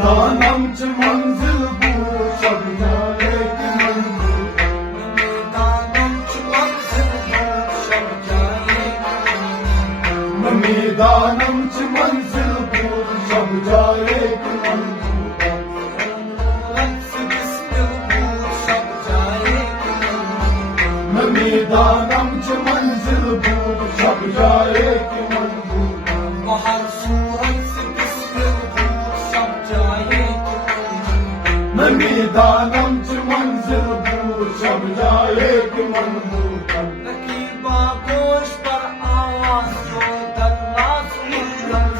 मैदानम च मंजिल बू शब जाए कि मंजिल मैदानम च मंजिल बू शब जाए मैदानम च मंजिल बू शब जाए कि मंजिल रक्स बिस्मिल बू शब जाए मैदानम च मंजिल बू शब जाए कि मंजिल बाहर सूरज से बिस्मिल बू शब जाए मैदानम च मंजिल बू शब जाए कि मंजिल रकीबा गोश पर आवाज जो दरना सुंदर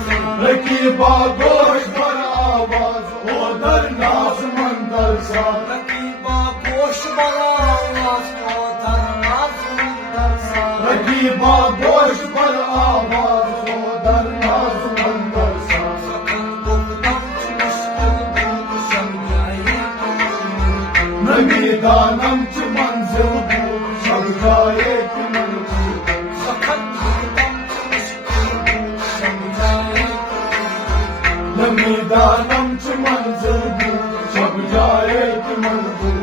रकीबा गोश पर आवाज ओ दरनास मंदर सा रकीबा गोश पर आवाज जो दरना सुंदर सा रकीबा गोश पर आवाज ओ दरनास मंदर सा सकन गुमदम च मुश्किल बू शब जाए मैदानम च मंजिल बू शब जाए कि मंजिल सकन गुमदम च मुश्किल बू शब जाए मैदानम च मंजिल बू शब जाए कि मंजिल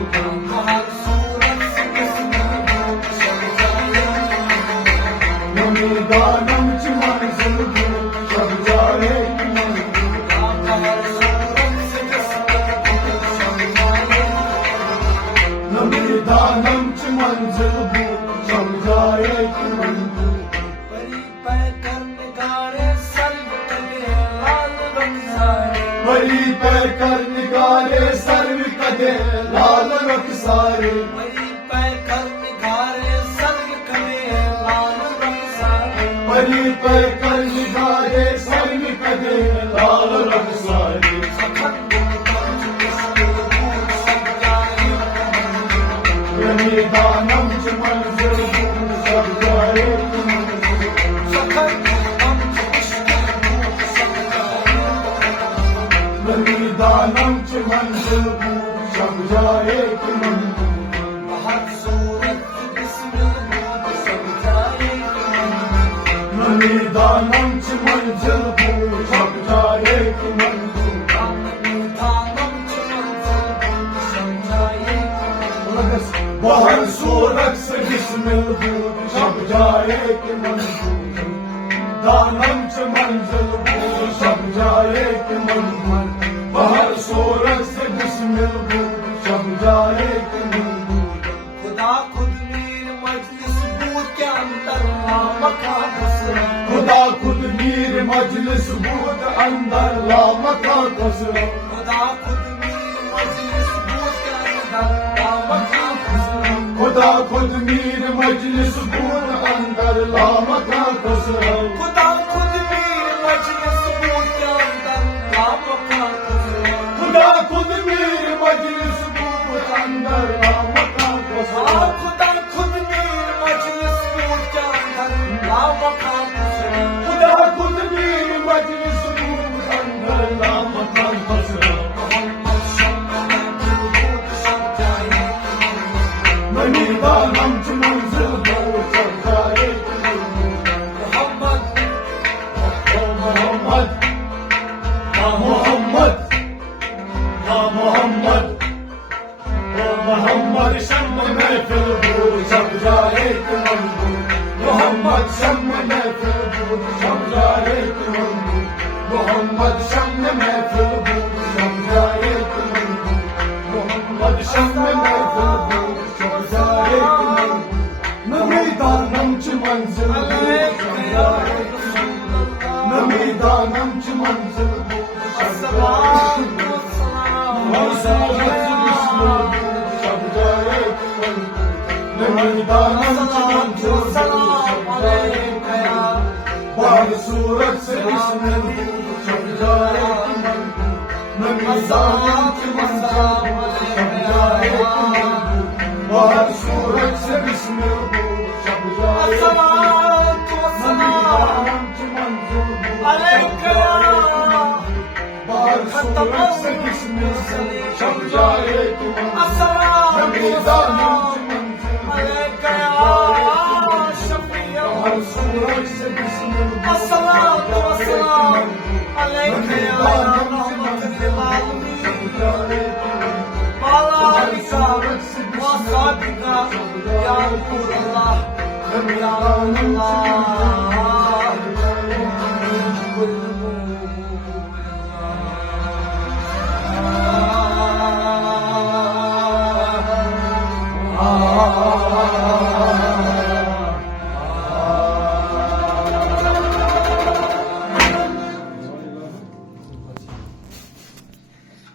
बाहर सूरज से बिस्मिल बू शब जाए मैदानम च मंजिल बू शब जाए कि मंजिल बाहर सूरज से बिस्मिल बू शब जाए मैदानम च मंजिल बू शब जाए कि मंजिल परी पैकर निगारे सर्व कदे लाल रंगसारे बड़ी पैकर निगारे सर्व कदे लाल रखसारे परी पैकर निगारे सर्व कदे लाल रंगसारे बड़ी पैकर निगारे सर्व कदे लाल रखसारे सकन गुमदम च मुश्किल बू शब जाए मैदानम च मंजिल बू शब जाए कि मंजिल सकन गुमदम च मुश्किल बू शब जाए मैदानम च मंजिल बू शब जाए कि मंजिल बाहर सूरज से बिस्मिल बू शब जाए मैदानम च मंजिल बू शब जाए कि मंजिल मैदानम च मंजिल बू शब जाए बाहर सूरज से बिस्मिल बू शब जाए कि मंजिल दानम च मंजिल बू शब जाए कि मंजिल बाहर सूरज से बिस्मिल बू शब जाए कि मंजिल खुदा खुद मीर मजलिस बूत के अंदर लामका कसरा खुदा खुद मीर मजलिस बूत अंदर लामका कसरा खुदा खुद मीर मजलिस बूत के अंदर लामका कसरा खुदा खुद मीर मजलिस बूत अंदर लामका कसरा खुदा खुद मीर मजलिस बूत के अंदर लामका कसरा खुदा खुद मीर मजलिस बूत अंदर लामका कसरा खुदा खुद मीर मजलिस बूत के अंदर लामका कसरा खुदा खुद मीर मजलिस बूत अंदर लामका कसरा मोहम्मद शम्मा महबूब शब जाए मैदानम च मंजिल बू शब जाए कि मोहम्मद मोहम्मद या मोहम्मद या मोहम्मद ओ मोहम्मद शम्म महफिल बू शब जाए कि मंजिल मोहम्मद शम्म महफिल बू शब जाए कि मंजिल मोहम्मद शम्म महफिल बू शब जाए कि मंजिल मोहम्मद शम्म महफिल बू शब जाए कि मंजिल मैदानम च मंजिल बू शब जाए कि मैदानम च मंजिल बू शब जाए कि और सूरज बिस्मिल बू शब जाए कि मंजिल मैदानम च मंजिल बू शब जाए कि बाहर सूरज से बिस्मिल बू शब जाए कि मंजिल मैदानम च मंजिल बू शब जाए कि मंजिल बाहर सूरज से बिस्मिल बू शब जाए कि मैदानम च मंजिल बू बाहर सूरज से बिस्मिल बू शब जाए कि मैदानम च मंजिल बू बाहर सूरज से बिस्मिल बू शब जाए कि मैदानम च मंजिल बू Malavika, Vasabika, Ya Nurullah, Ya Allah.